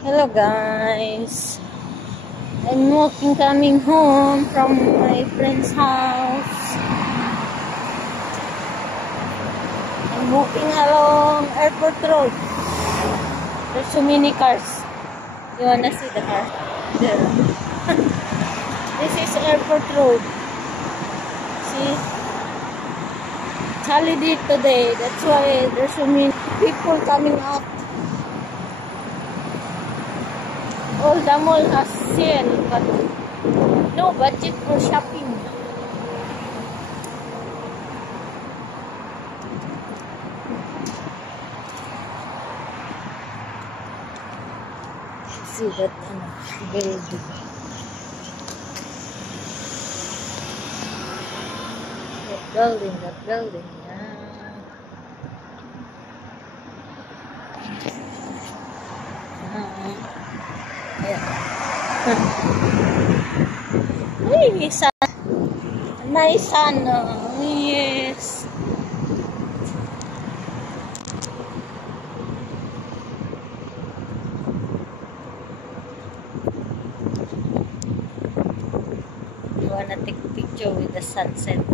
Hello guys, I'm walking coming home from my friend's house. I'm walking along Airport Road. There's so many cars. You wanna see the car? There. This is Airport Road. See? It's holiday today. That's why there's so many people coming out. All the mall has sale, but no budget for shopping. See that building. That building. Hey, sun. Nice sun. Yes. You wanna take a picture with the sunset?